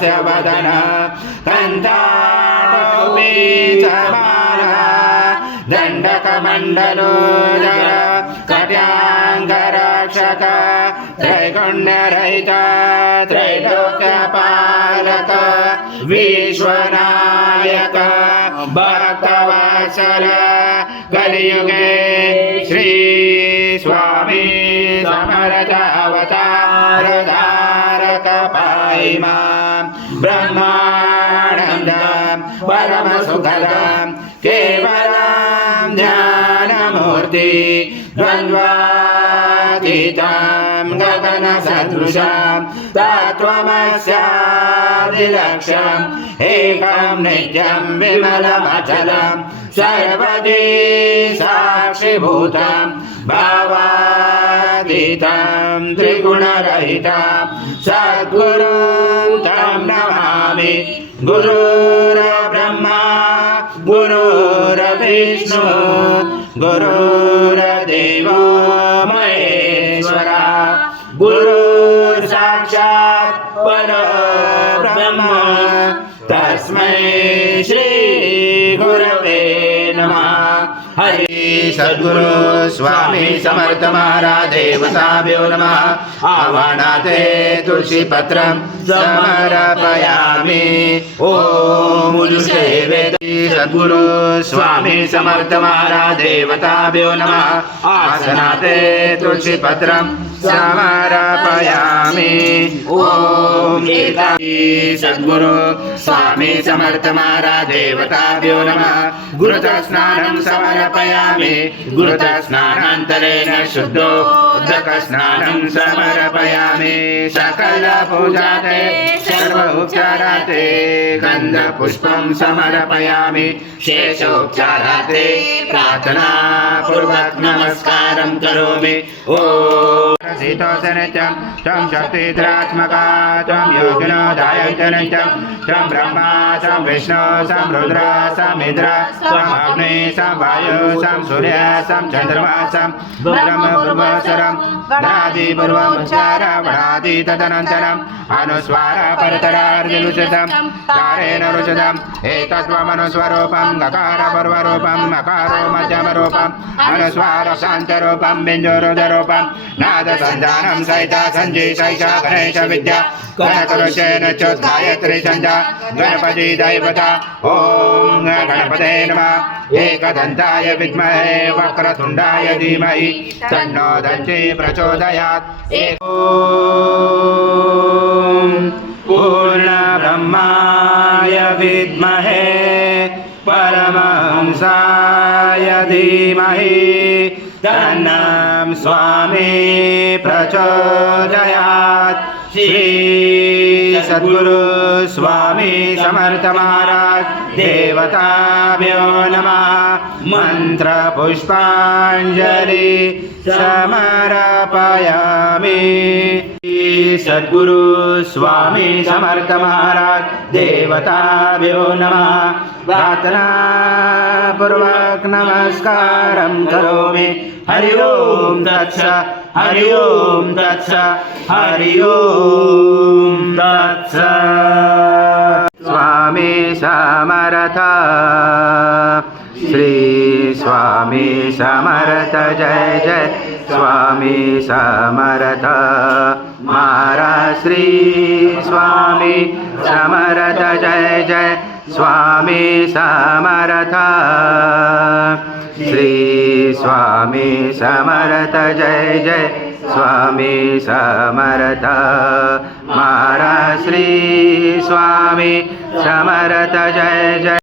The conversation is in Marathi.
हास्य वदन कंठाटोपीचमाला दंडकमंडलोदर कट्यांगरक्षक त्रैगुण्यरहित त्रैलोक्यपालक विश्वनायक भक्तवत्सल कलियुगे श्री स्वामी समर्थ अवतार धारक पाहि मां ब्रह्मानंदं परम सुखदं केवलं ज्ञानमूर्ति द्वन्द्वातीतं गगनसदृशं तत्त्वमस्यादिलक्ष्यम् एकं नित्यं विमलमचलं सर्वदी साक्षिभूतं भावातीतं त्रिगुणरहितं सद्गुरुं तं नमामि गुरुर्ब्रह्मा गुरुर्विष्णु गुरुर्देवो महेश्वरा गुरुर्साक्षात् परब्रह्म तस्मै श्री गुरवे नमः। हरि सद्गुरु स्वामी समर्थ महाराज देवताभ्यो नमः। आवाहनाते तुलसी पत्रं समर्पयामि। ओम उजुषे वेदे सद्गुरु स्वामी समर्थ महाराज देवताभ्यो नमः। आसनाते तुलसी पत्रं समर्पयामि। ओम सद्गुरु स्वामी समर्थ महाराज देवताभ्यो नमः। गुरुतः स्नानं समर्पयामि। गुरुतः स्नानान्तरेण शुद्धोदकस्नानं समर्पयामि। सकल पूजाते सर्व उपचाराते गन्धपुष्पं समर्पयामि। शेषोपचाराते प्रार्थना पूर्वक नमस्कारं करोमि। ओम शीतोषनित्यं तं शक्तिधरात्मका तं योगिनो ध्यायन्तनित्यं तं ब्रह्मा तं विष्णु तं रुद्र तं इंद्र तं अग्नि तं वायु तं सूर्य तं चन्द्रमा तं ब्रह्मपूर्वस्वरं गणादिपूर्वमुच्चारवणादि तदनन्तरम् अनुस्वार परतरार्जुनुचितं कारेण रुचितम् एतत्त्वमनुस्वरूपं गकारपूर्वरूपं मकारो मध्यमरूपं अनुस्वार शान्तरूपं बिन्दुरुदरूपं नाद संजानं सहित संजी सहिता गणेश विद्या गणकरुषेण चोद्गायत्री संजा गणपति दैवता। ओम गणपते नमः। एकदन्ताय विद्महे वक्रतुण्डाय धीमहि तन्नो दन्ति प्रचोदयात्। ओम पूर्णब्रह्माय विद्महे परमहंसाय धीमहि तन्नं स्वामी प्रचोदयात्। श्री सद्गुरु स्वामी समर्थ महाराज देवताभ्यो नमः। मंत्र पुष्पांजलि समर्पयामि। सद्गुरु स्वामी समर्थ महाराज देवताभ्यो नमः। प्रार्थना पूर्वक नमस्कारं करोमि। हरि ओम तत्सत् हरि ओम तत्सत् हरि ओम तत्सत्। स्वामी समर्थ श्री स्वामी समर्थ जय जय स्वामी समर्थ महाराज श्री स्वामी समर्थ जय जय स्वामी समर्थ श्री स्वामी समर्थ जय जय स्वामी समर्थ महाराज श्री स्वामी समर्थ जय जय।